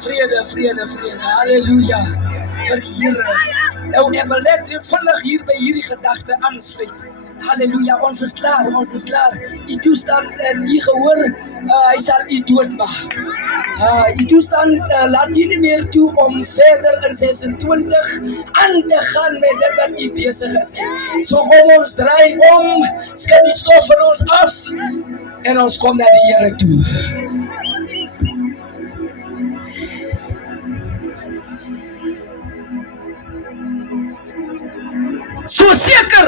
Vrede. Halleluja. Vir die Here. Nou, ek wil net vinnig hier by hierdie gedagte aansluit. Halleluja, ons is klaar. Die toestand en die gehoor, hy sal u doodmaak. Die toestand laat u nie meer toe om verder in 26 aan te gaan met dit wat u besig is. So kom ons draai om, skud die stof van ons af en ons kom na die Here toe. So seker,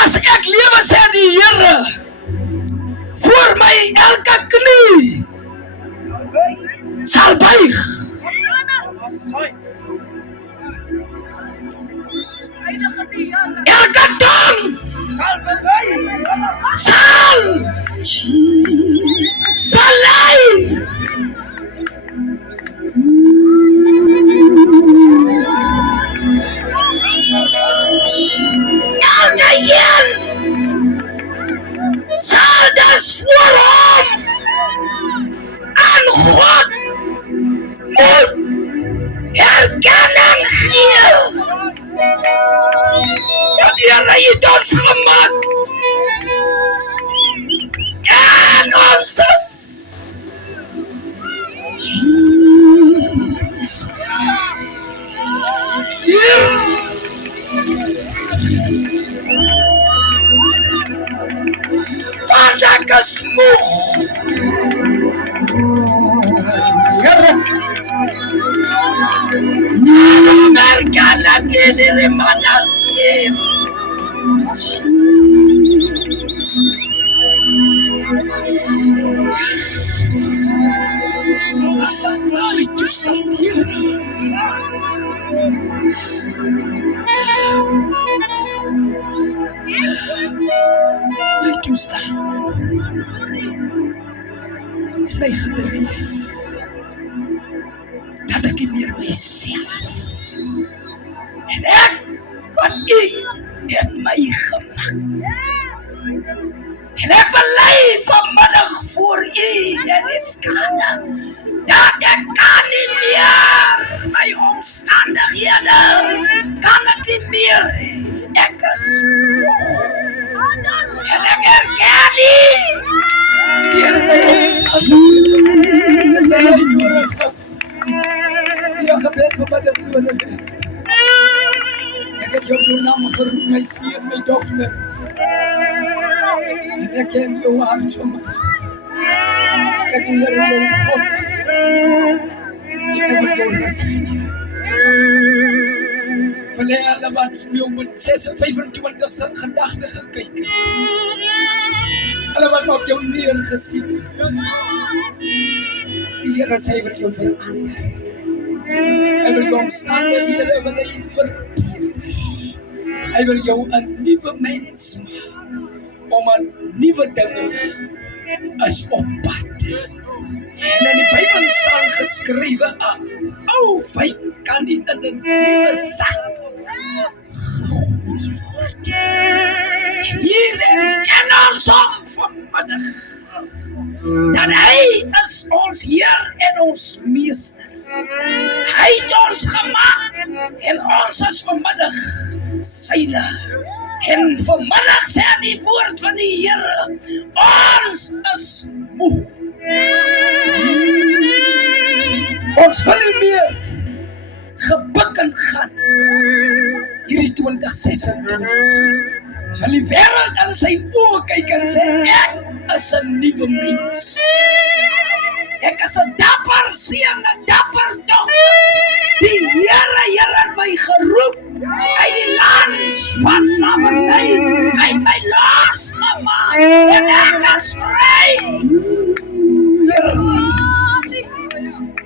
as ek lewe sê die Here, voor my elke knie sal buig. Elke tong sal bely. Elke een sal dus voor hom aan God moet erkenning gee dat die Here het ons gemaak en ons is want ek is moeg. Here, merka dat jullie mannen zien. Die toestand hier. Die toestand. My gedryf. Dat ek nie meer myself. En ek, wat u het my gemaak. En ek bely vanmiddag voor u en die skade. Dat ek kan nie meer my omstandighede. Kan ek nie meer. Ek is moeg. En ek herken nie. Keer my omstandighede. Ja, gebed vanmiddag nodig. Ek het jou door naam geroep, my seun, my dogter. En ek ken jou hart vanmiddag. Ek Here jou God. Ek wil jou resgee. Van hulle wat jou met 26 se gedagte gekyk het. Hulle wat op jou neergesien het. Die Here sê hy wil jou verander. Hy wil jou omstandighede wil hy verbeter. Hy wil jou 'n nuwe mens maak. Omdat nuwe dinge is op pad. En in die Bybel staan geskrywe, 'n ou wyn kan nie in 'n nuwe sak gegooi word. En hier erken ons hom vanmiddag, dat hy is ons Heer en ons Meester. Hy het ons gemaak en ons is vanmiddag syne. En vanmiddag sê die woord van die Here, ons is moeg. Ons wil nie meer gebuk en gaan. Hierdie 2026. Ons wil die wêreld in sy oë kyk en sê, ek is 'n nuwe mens. Ek is 'n dapper seun, 'n dapper dogter. Die Here het my geroep uit die land van slawerny. Hy het my losgemaak en ek is vry.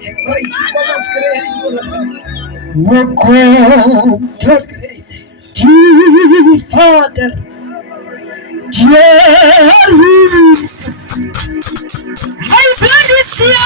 Ek prys, kom ons kry die welkom tot die Vader. Jesus, hy bless you.